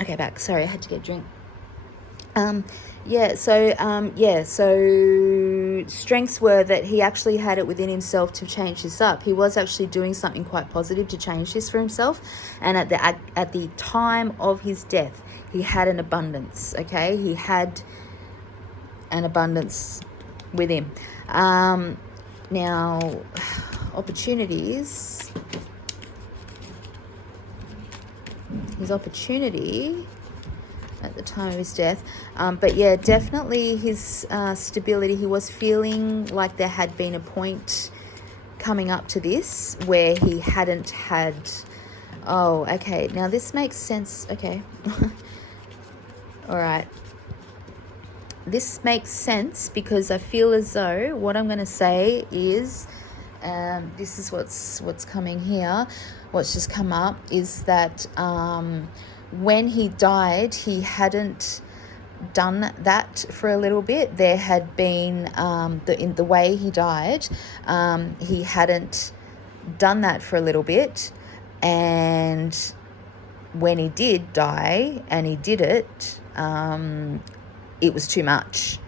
Okay, back. Sorry, I had to get a drink. So strengths were that he actually had it within himself to change this up. He was actually doing something quite positive to change this for himself. And at the time of his death, he had an abundance, okay? He had an abundance with him. Now, opportunities. His opportunity at the time of his death. But yeah, definitely his stability. He was feeling like there had been a point coming up to this where he hadn't had... Oh, okay. Now this makes sense. Okay. All right. This makes sense because I feel as though what I'm going to say is, this is what's coming here. What's just come up is that when he died, he hadn't done that for a little bit. There had been in the way he died, he hadn't done that for a little bit, and when he did die and he did it, it was too much,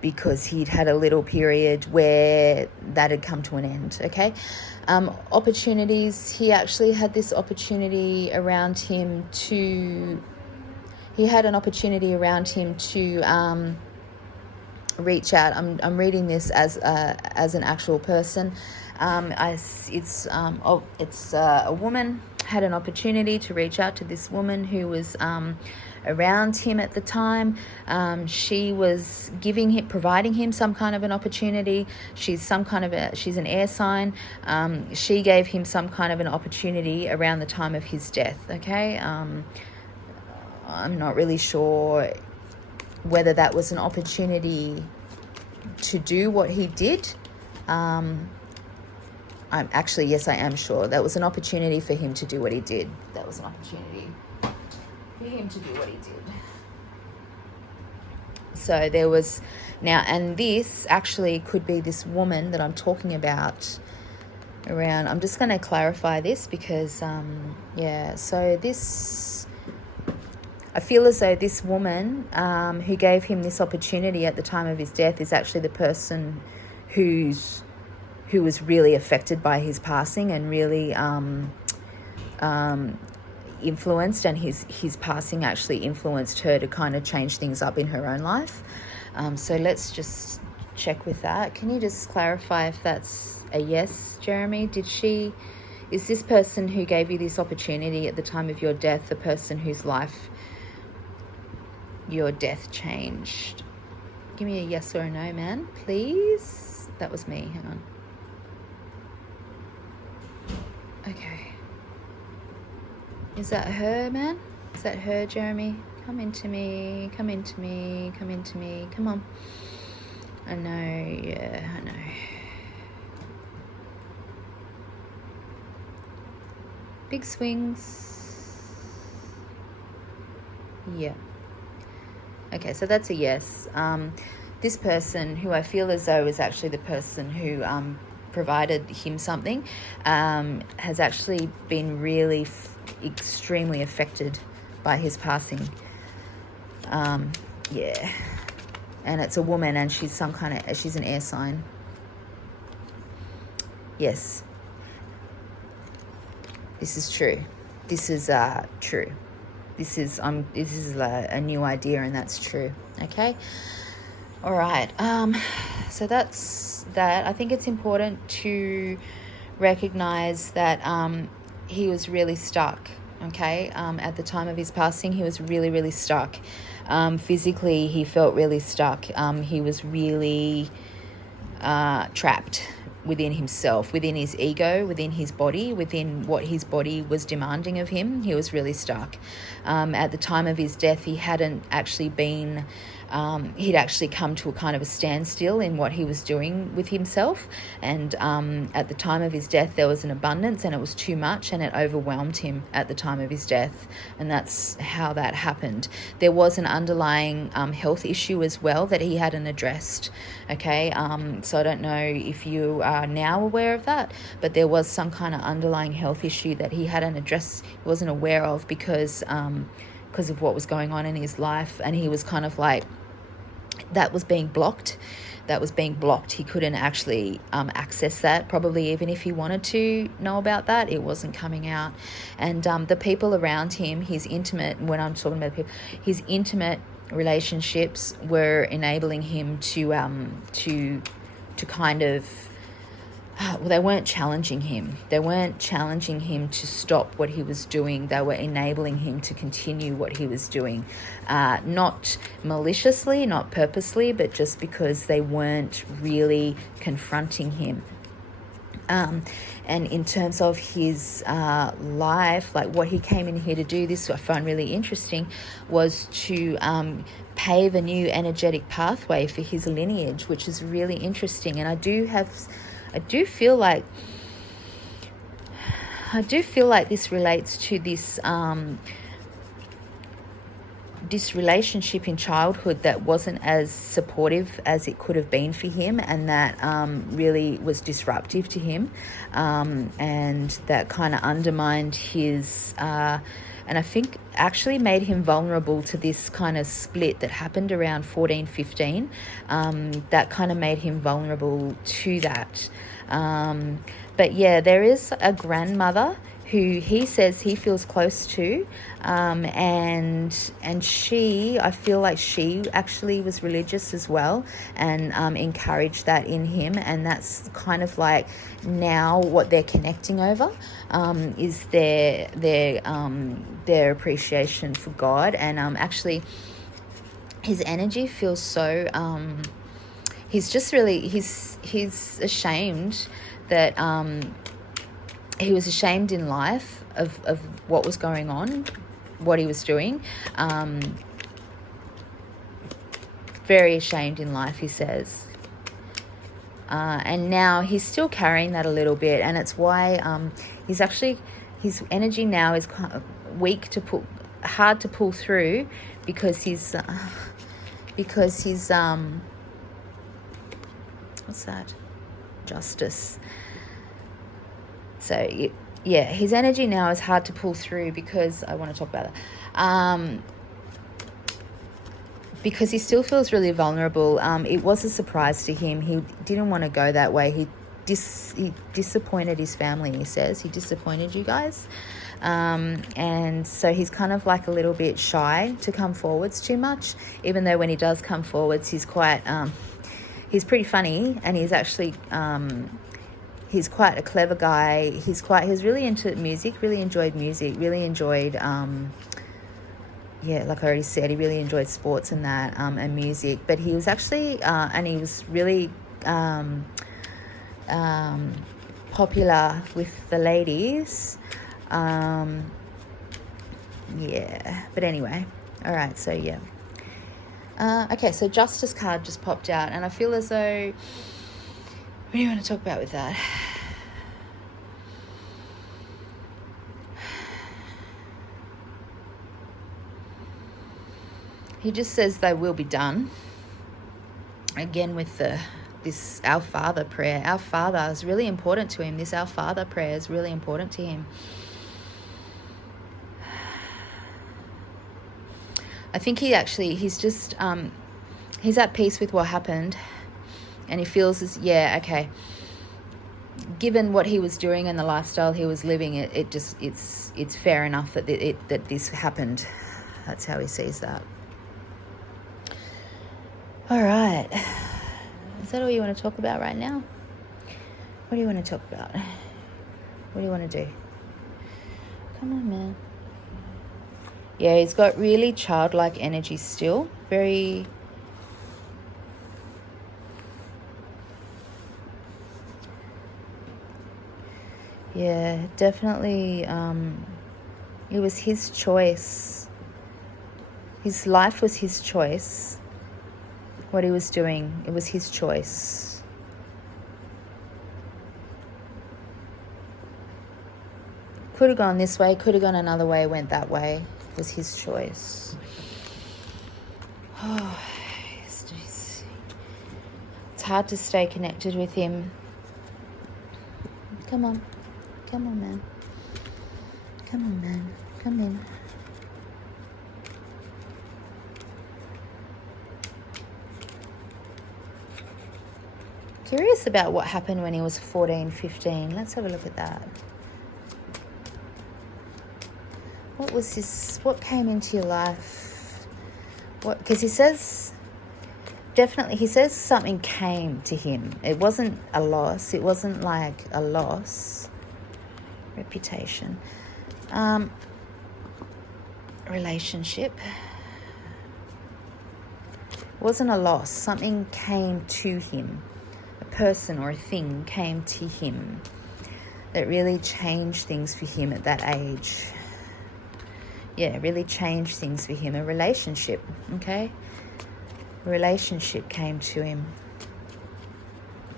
because he'd had a little period where that had come to an end, okay? Opportunities, he actually had this opportunity around him to... He had an opportunity around him to reach out. I'm reading this as an actual person. It's a woman had an opportunity to reach out to this woman who was around him at the time. She was providing him some kind of an opportunity. She's an air sign. She gave him some kind of an opportunity around the time of his death. Okay. I'm not really sure whether that was an opportunity to do what he did. Yes, I am sure. That was an opportunity for him to do what he did. That was an opportunity for him to do what he did. So there was... Now, and this actually could be this woman that I'm talking about around... I'm just going to clarify this because, so this... I feel as though this woman who gave him this opportunity at the time of his death is actually the person who was really affected by his passing and really influenced, and his passing actually influenced her to kind of change things up in her own life. So let's just check with that. Can you just clarify if that's a yes, Jeremy? Is this person who gave you this opportunity at the time of your death the person whose life your death changed? Give me a yes or a no, man, please. That was me. Hang on. Okay. Is that her, man? Is that her, Jeremy? Come into me. Come into me. Come into me. Come on. I know. Yeah, I know. Big swings. Yeah. Okay, so that's a yes. This person, who I feel as though is actually the person who provided him something, has actually been really extremely affected by his passing. Yeah. And it's a woman, and she's she's an air sign. Yes. This is true. This is true. This is a new idea, and that's true. Okay. All right. So that's that. I think it's important to recognize that he was really stuck. Okay. At the time of his passing, he was really, really stuck. Physically, he felt really stuck. He was really trapped within himself, within his ego, within his body, within what his body was demanding of him. He was really stuck. At the time of his death, he hadn't actually been he'd actually come to a kind of a standstill in what he was doing with himself. And at the time of his death, there was an abundance, and it was too much, and it overwhelmed him at the time of his death. And that's how that happened. There was an underlying health issue as well that he hadn't addressed. Okay, so I don't know if you are now aware of that, but there was some kind of underlying health issue that he hadn't addressed, he wasn't aware of, because of what was going on in his life, and he was kind of like, that was being blocked. He couldn't actually access that. Probably even if he wanted to know about that, it wasn't coming out. And the people around him, his intimate, when I'm talking about people, his intimate relationships were enabling him to kind of, well, they weren't challenging him. They weren't challenging him to stop what he was doing. They were enabling him to continue what he was doing. Not maliciously, not purposely, but just because they weren't really confronting him. And in terms of his life, like what he came in here to do, this I find really interesting, was to pave a new energetic pathway for his lineage, which is really interesting. And I do feel like this relates to this relationship in childhood that wasn't as supportive as it could have been for him, and that really was disruptive to him, and that kind of undermined his and I think actually made him vulnerable to this kind of split that happened around 14, 15. That kind of made him vulnerable to that. But yeah, there is a grandmother who he says he feels close to, and she, I feel like she actually was religious as well, and encouraged that in him, and that's kind of like now what they're connecting over, is their appreciation for God. And actually his energy feels so he's just really he's ashamed that he was ashamed in life of what was going on, what he was doing. Very ashamed in life, he says. And now he's still carrying that a little bit, and it's why his energy now is kind of hard to pull through, because he's what's that? Justice. So, yeah, his energy now is hard to pull through, because I want to talk about that. Because he still feels really vulnerable. It was a surprise to him. He didn't want to go that way. He disappointed his family, he says. He disappointed you guys. And so he's kind of like a little bit shy to come forwards too much, even though when he does come forwards, he's quite, he's pretty funny, and he's actually... he's quite a clever guy. He's really into music, really enjoyed music, really enjoyed, like I already said, he really enjoyed sports and that, and music. But he was actually, and he was really popular with the ladies. Yeah, but anyway, all right, so yeah. Okay, so Justice card just popped out, and I feel as though... What do you want to talk about with that? He just says they will be done. Again, with this Our Father prayer. Our Father is really important to him. This Our Father prayer is really important to him. I think he's just, he's at peace with what happened. And he feels as, okay, given what he was doing and the lifestyle he was living, it's fair enough that that this happened. That's how he sees that. All right. Is that all you want to talk about right now? What do you want to talk about? What do you want to do? Come on, man. Yeah, he's got really childlike energy still. Very... Yeah, definitely, it was his choice. His life was his choice, what he was doing. It was his choice. Could have gone this way, could have gone another way, went that way. It was his choice. Oh, it's hard to stay connected with him. Come on. Come on, man. Come on, man. Come in. Curious about what happened when he was 14, 15. Let's have a look at that. What was this? What came into your life? What? Because he says, definitely, he says something came to him. It wasn't a loss. It wasn't like a loss. Reputation. Relationship. It wasn't a loss. Something came to him. A person or a thing came to him that really changed things for him at that age. Yeah, really changed things for him. A relationship, okay? A relationship came to him.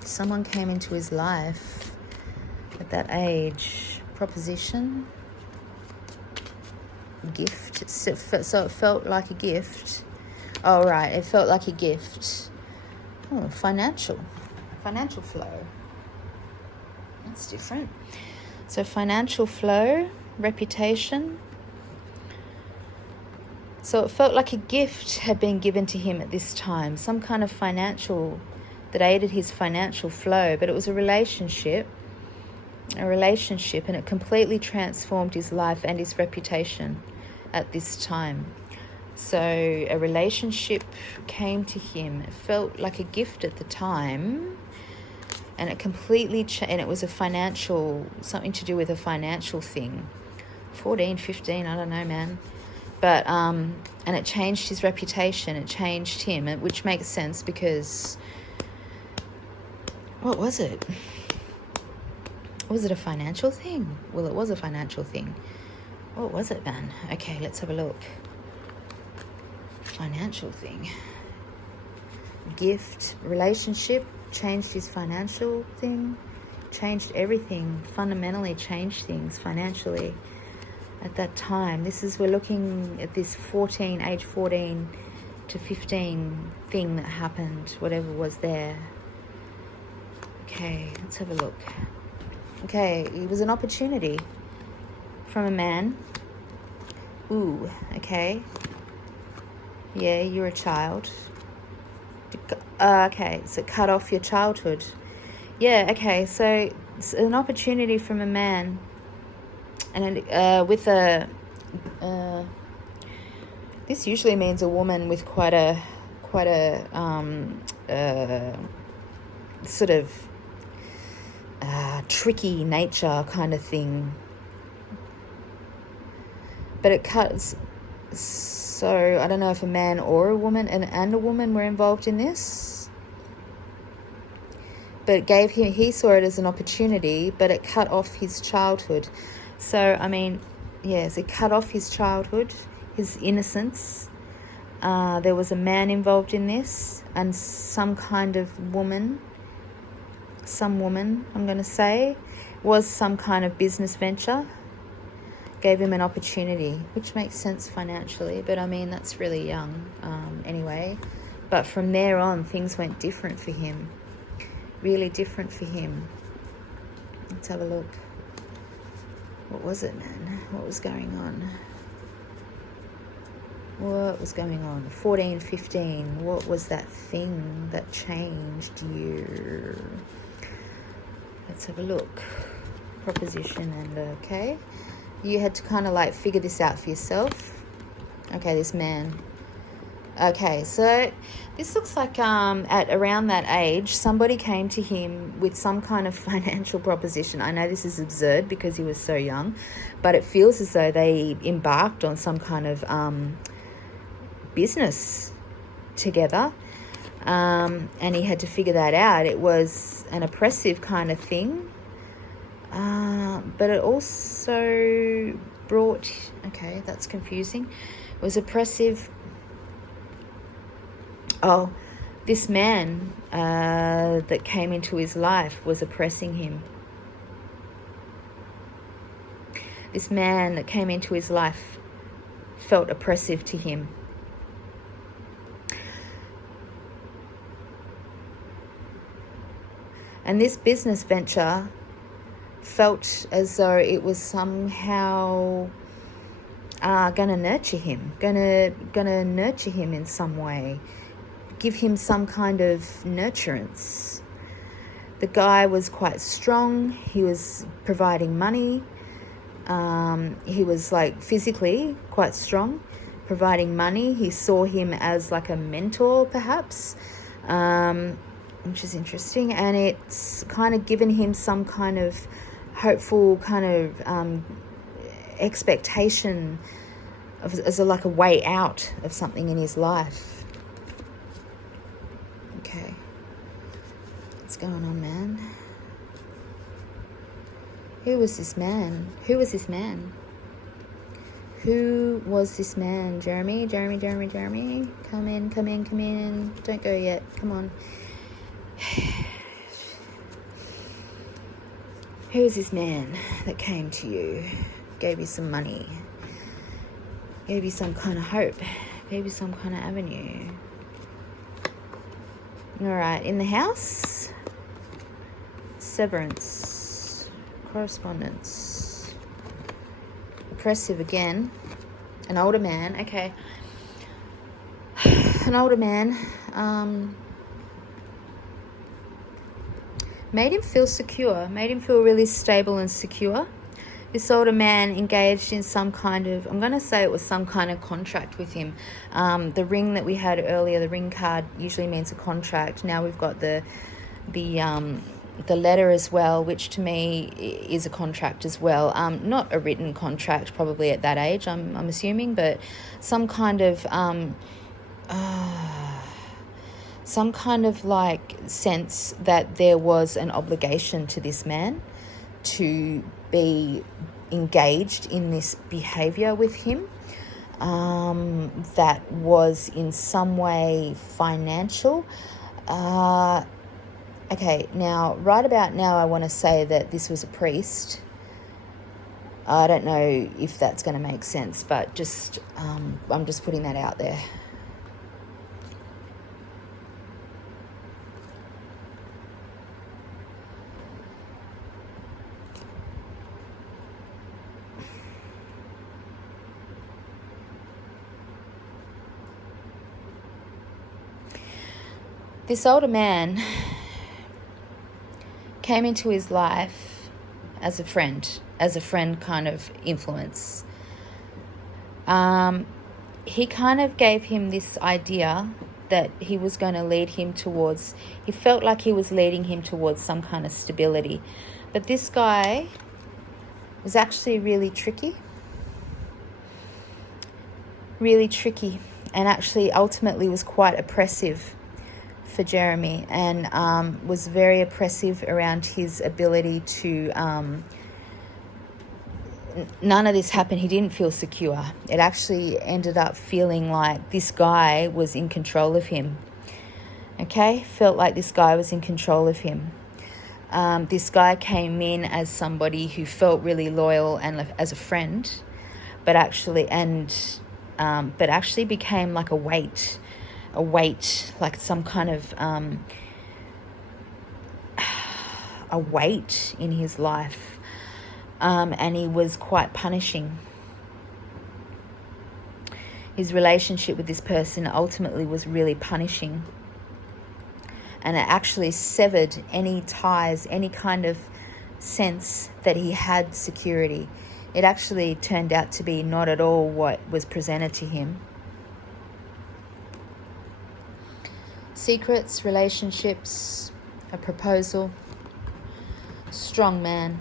Someone came into his life at that age. Proposition. Gift. So it felt like a gift. Oh, right. It felt like a gift. Oh, financial flow. That's different. So financial flow, reputation. So it felt like a gift had been given to him at this time, some kind of financial, that aided his financial flow, but it was a relationship, and it completely transformed his life and his reputation at this time. So a relationship came to him. It felt like a gift at the time, and it completely and it was a financial, something to do with a financial thing. 14, 15, I don't know, man. But, and it changed his reputation. It changed him, which makes sense because, what was it? Was it a financial thing? Well, it was a financial thing. What was it, man? Okay, let's have a look. Financial thing. Gift, relationship, changed his financial thing, changed everything, fundamentally changed things financially at that time. We're looking at this age 14 to 15 thing that happened, whatever was there. Okay, let's have a look. Okay, it was an opportunity from a man. Ooh, okay. Yeah, you're a child. Okay, so cut off your childhood. Yeah, okay, so it's an opportunity from a man, and with a this usually means a woman with quite a sort of tricky nature kind of thing, but it cuts. So I don't know if a man or a woman and a woman were involved in this, but it gave him, he saw it as an opportunity, but it cut off his childhood. So, I mean, yes, it cut off his childhood, his innocence. There was a man involved in this, and some kind of woman, I'm going to say, was some kind of business venture. Gave him an opportunity, which makes sense financially, but I mean, that's really young anyway. But from there on, things went different for him. Really different for him. Let's have a look. What was it, man? What was going on? What was going on? 14, 15. What was that thing that changed you? Let's have a look. Proposition and okay. You had to kind of like figure this out for yourself. Okay, this man. Okay, so this looks like at around that age, somebody came to him with some kind of financial proposition. I know this is absurd because he was so young, but it feels as though they embarked on some kind of business together, and he had to figure that out. It was an oppressive kind of thing. But it also brought, okay, that's confusing. It was oppressive. Oh, This man that came into his life was oppressing him. This man that came into his life felt oppressive to him. And this business venture felt as though it was somehow going to nurture him, gonna nurture him in some way, give him some kind of nurturance. The guy was quite strong. He was providing money. He was like physically quite strong, providing money. He saw him as like a mentor, perhaps, which is interesting. And it's kind of given him some kind of hopeful kind of expectation of, as like a way out of something in his life. Okay. What's going on, man? Who was this man? Who was this man? Who was this man? Jeremy? Jeremy? Come in. Don't go yet. Come on. Who is this man that came to you, gave you some money, gave you some kind of hope, gave you some kind of avenue? All right, in the house, severance, correspondence, oppressive again, an older man, okay, an older man, made him feel secure, made him feel really stable and secure. This older man engaged in some kind of, I'm going to say it was some kind of contract with him. The ring that we had earlier, the ring card, usually means a contract. Now we've got the letter as well, which to me is a contract as well. Not a written contract probably at that age, I'm assuming, but some kind of like sense that there was an obligation to this man to be engaged in this behavior with him, that was in some way financial. Okay, now, right about now, I want to say that this was a priest. I don't know if that's going to make sense, but just I'm just putting that out there. This older man came into his life as a friend kind of influence. He kind of gave him this idea that he was going to lead him towards, he felt like he was leading him towards some kind of stability. But this guy was actually really tricky, and actually ultimately was quite oppressive for Jeremy, and was very oppressive around his ability to, none of this happened. He didn't feel secure. It actually ended up feeling like this guy was in control of him. Okay? Felt like this guy was in control of him. This guy came in as somebody who felt really loyal and as a friend, but actually became like a weight, like some kind of a weight in his life, and he was quite punishing. His relationship with this person ultimately was really punishing, and it actually severed any ties, any kind of sense that he had security. It actually turned out to be not at all what was presented to him. Secrets, relationships, a proposal, strong man,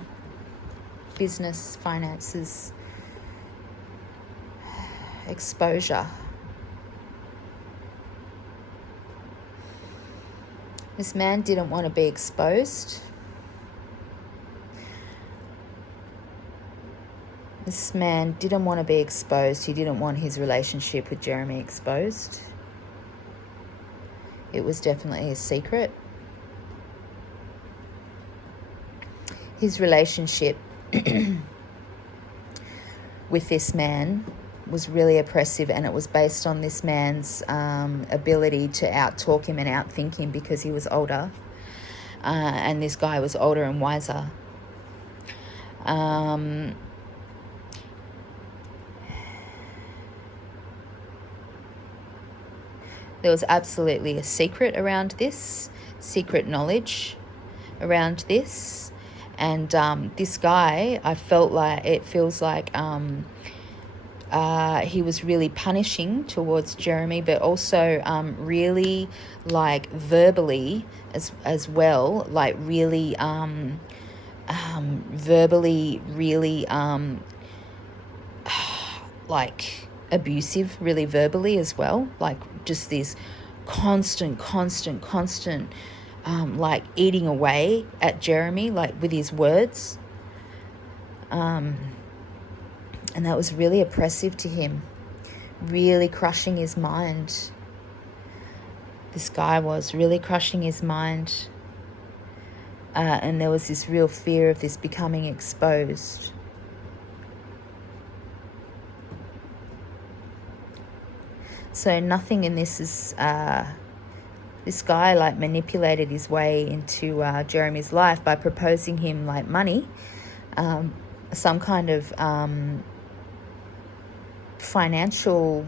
business, finances, exposure. This man didn't want to be exposed. This man didn't want to be exposed. He didn't want his relationship with Jeremy exposed. It was definitely a secret. His relationship with this man was really oppressive, and it was based on this man's ability to out-talk him and out-think him because he was older. And this guy was older and wiser. There was absolutely a secret around this, secret knowledge around this. And this guy, it feels like he was really punishing towards Jeremy, but also really like verbally as well, like really verbally, really like abusive, really verbally as well, like just this constant like eating away at Jeremy, like with his words. And that was really oppressive to him, really crushing his mind. This guy was really crushing his mind. And there was this real fear of this becoming exposed. So nothing in this is... this guy like manipulated his way into Jeremy's life by proposing him like money, some kind of financial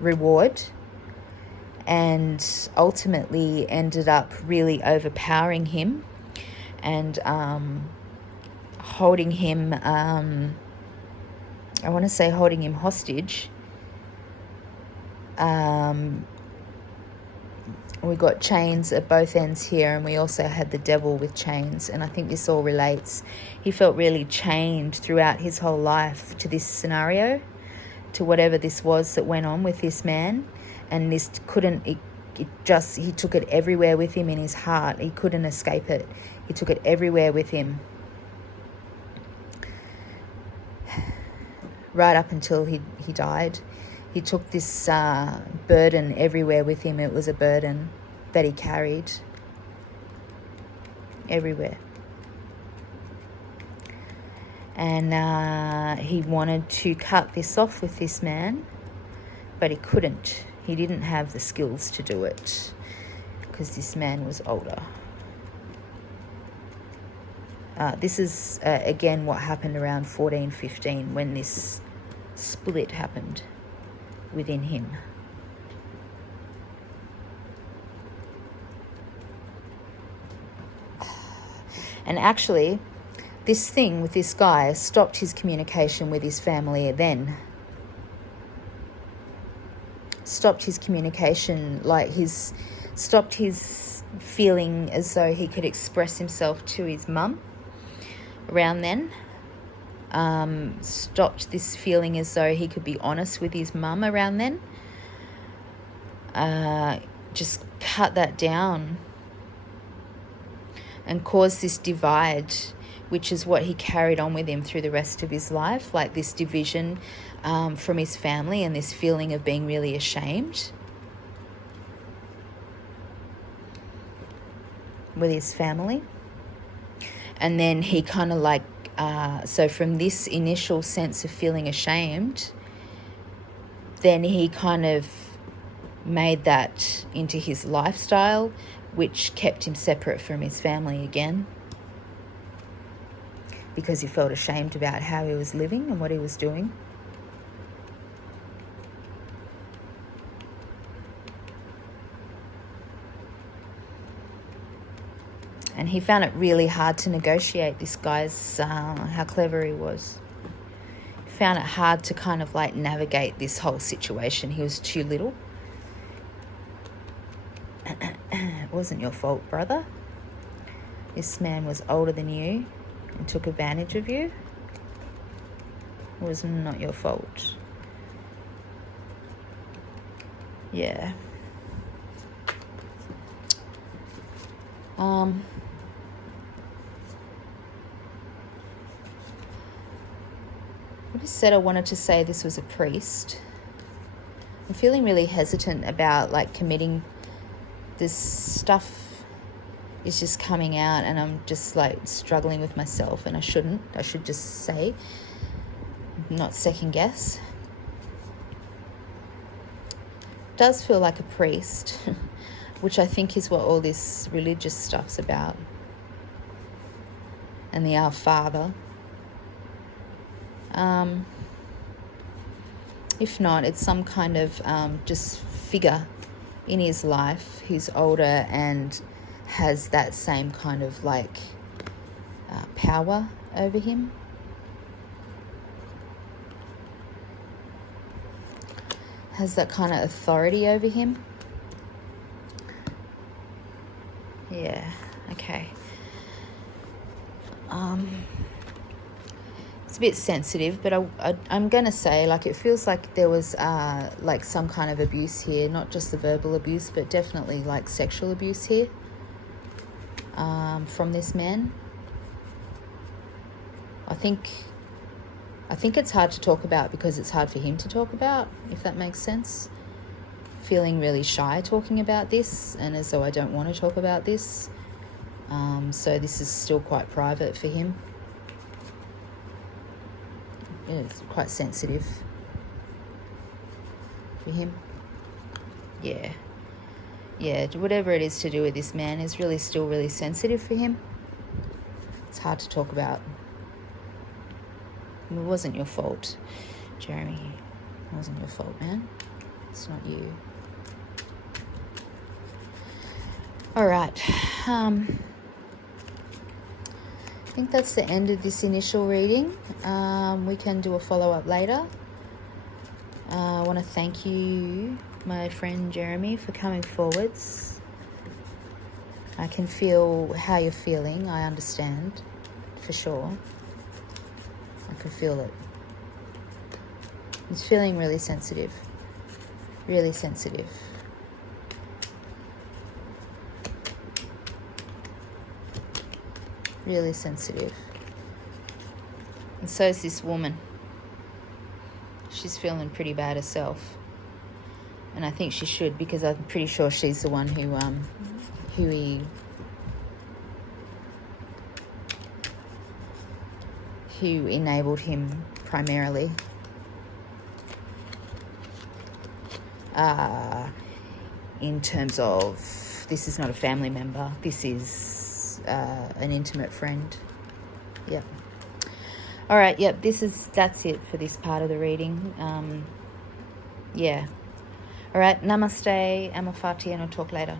reward, and ultimately ended up really overpowering him and holding him, I want to say holding him hostage. We got chains at both ends here, and we also had the devil with chains, and I think this all relates. He felt really chained throughout his whole life to this scenario, to whatever this was that went on with this man, and this couldn't, he took it everywhere with him in his heart. He couldn't escape it. He took it everywhere with him, right up until he died. He took this burden everywhere with him. It was a burden that he carried everywhere. And he wanted to cut this off with this man, but he couldn't. He didn't have the skills to do it because this man was older. This is, again, what happened around 14, 15 when this split happened within him. And actually, this thing with this guy stopped his communication with his family then. Stopped his communication, stopped his feeling as though he could express himself to his mum around then. Stopped this feeling as though he could be honest with his mum around then. Just cut that down and caused this divide, which is what he carried on with him through the rest of his life, like this division from his family and this feeling of being really ashamed with his family. And then he kind of like, so from this initial sense of feeling ashamed, then he kind of made that into his lifestyle, which kept him separate from his family again, because he felt ashamed about how he was living and what he was doing. And he found it really hard to negotiate, this guy's, how clever he was. He found it hard to kind of like navigate this whole situation. He was too little. It wasn't your fault, brother. This man was older than you and took advantage of you. It was not your fault. Yeah. I just said I wanted to say this was a priest. I'm feeling really hesitant about like committing this stuff is just coming out, and I'm just like struggling with myself, and I shouldn't. I should just say, not second guess. Does feel like a priest, which I think is what all this religious stuff's about. And the Our Father. If not, it's some kind of just figure in his life who's older and has that same kind of like power over him. Has that kind of authority over him. Yeah, okay. It's a bit sensitive, but I'm going to say, like, it feels like there was like some kind of abuse here, not just the verbal abuse, but definitely like sexual abuse here from this man. I think it's hard to talk about because it's hard for him to talk about, if that makes sense. Feeling really shy talking about this, and as though I don't want to talk about this. So this is still quite private for him. It's quite sensitive for him. Yeah, whatever it is to do with this man is really still really sensitive for him. It's hard to talk about. It wasn't your fault, Jeremy. It wasn't your fault, man. It's not you. All right. I think that's the end of this initial reading. We can do a follow-up later. I want to thank you, my friend Jeremy, for coming forwards. I can feel how you're feeling. I understand, for sure. I can feel it. It's feeling really sensitive. Really sensitive. Really sensitive. And so is this woman. She's feeling pretty bad herself. And I think she should, because I'm pretty sure she's the one who enabled him primarily. In terms of, this is not a family member. This is an intimate friend. Yep. All right. Yep. That's it for this part of the reading. Yeah. All right. Namaste, Amafati, and I'll talk later.